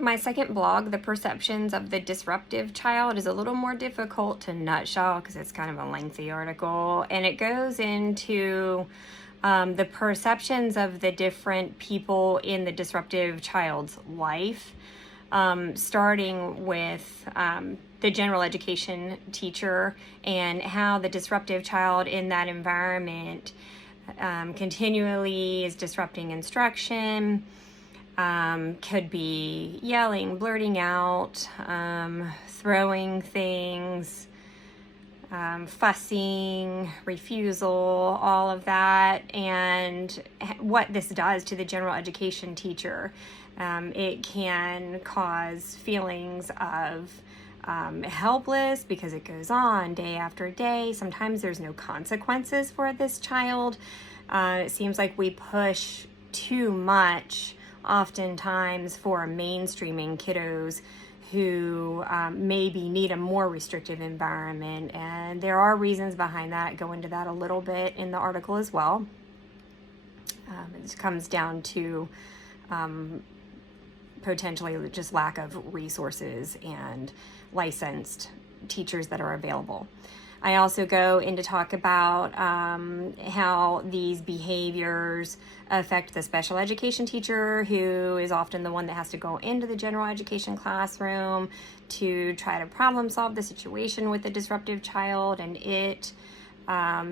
My second blog, The Perceptions of the Disruptive Child, is a little more difficult to nutshell because it's kind of a lengthy article, and it goes into the perceptions of the different people in the disruptive child's life, starting with the general education teacher and how the disruptive child in that environment continually is disrupting instruction. Could be yelling, blurting out, throwing things, fussing, refusal, all of that, and what this does to the general education teacher. It can cause feelings of helpless because it goes on day after day. Sometimes there's no consequences for this child. It seems like we push too much oftentimes for mainstreaming kiddos who maybe need a more restrictive environment, and there are reasons behind that. I go into that a little bit in the article as well. It comes down to potentially just lack of resources and licensed teachers that are available. I also go in to talk about how these behaviors affect the special education teacher, who is often the one that has to go into the general education classroom to try to problem solve the situation with the disruptive child, and it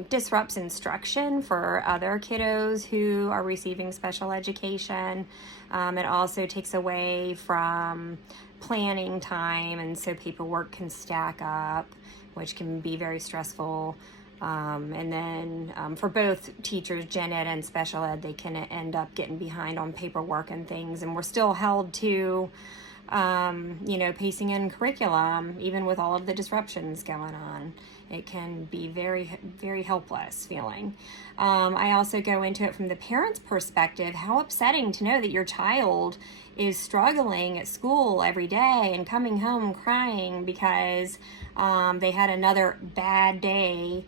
disrupts instruction for other kiddos who are receiving special education. It also takes away from planning time, and so paperwork can stack up, which can be very stressful. And then for both teachers, gen ed and special ed, they can end up getting behind on paperwork and things, and we're still held to pacing in curriculum, even with all of the disruptions going on. It can be very, very helpless feeling. I also go into it from the parent's perspective. How upsetting to know that your child is struggling at school every day and coming home crying because they had another bad day.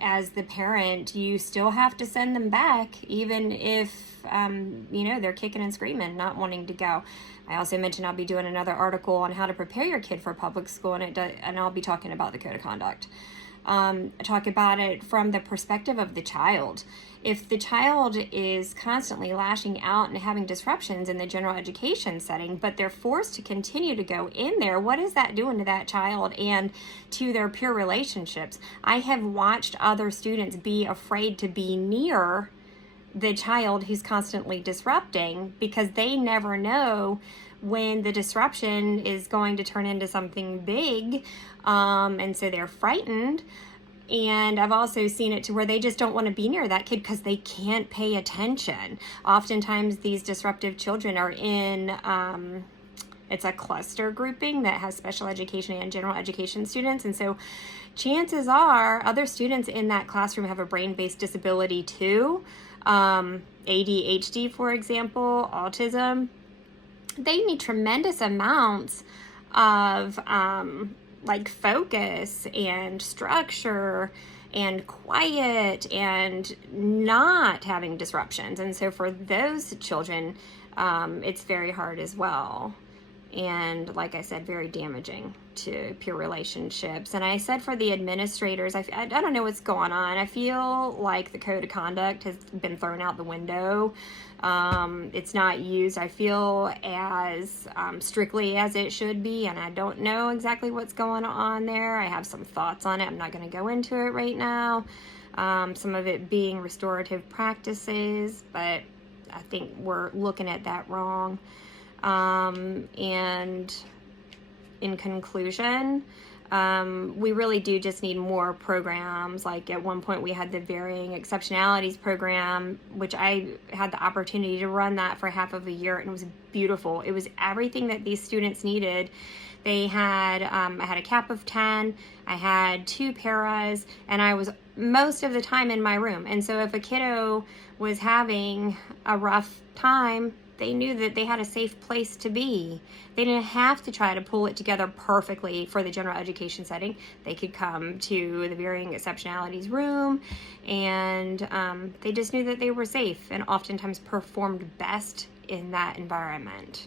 As the parent, you still have to send them back, even if, they're kicking and screaming, not wanting to go. I also mentioned I'll be doing another article on how to prepare your kid for public school, and I'll be talking about the code of conduct. Talk about it from the perspective of the child. If the child is constantly lashing out and having disruptions in the general education setting, but they're forced to continue to go in there, what is that doing to that child and to their peer relationships? I have watched other students be afraid to be near the child who's constantly disrupting because they never know when the disruption is going to turn into something big, and so they're frightened. And I've also seen it to where they just don't want to be near that kid because they can't pay attention. Oftentimes these disruptive children are in it's a cluster grouping that has special education and general education students, and so chances are other students in that classroom have a brain-based disability too. ADHD, for example, autism. They need tremendous amounts of focus and structure and quiet and not having disruptions. And so for those children, it's very hard as well. And like I said, very damaging to peer relationships. And I said for the administrators, I don't know what's going on. I feel like the code of conduct has been thrown out the window. It's not used, I feel, as strictly as it should be, and I don't know exactly what's going on there. I have some thoughts on it. I'm not going to go into it right now. Some of it being restorative practices, but I think we're looking at that wrong. And in conclusion, we really do just need more programs. Like at one point we had the Varying Exceptionalities program, which I had the opportunity to run that for half of a year, and it was beautiful. It was everything that these students needed. They had, I had a cap of 10, I had 2 paras, and I was most of the time in my room. And so if a kiddo was having a rough time, they knew that they had a safe place to be. They didn't have to try to pull it together perfectly for the general education setting. They could come to the varying exceptionalities room, and they just knew that they were safe and oftentimes performed best in that environment.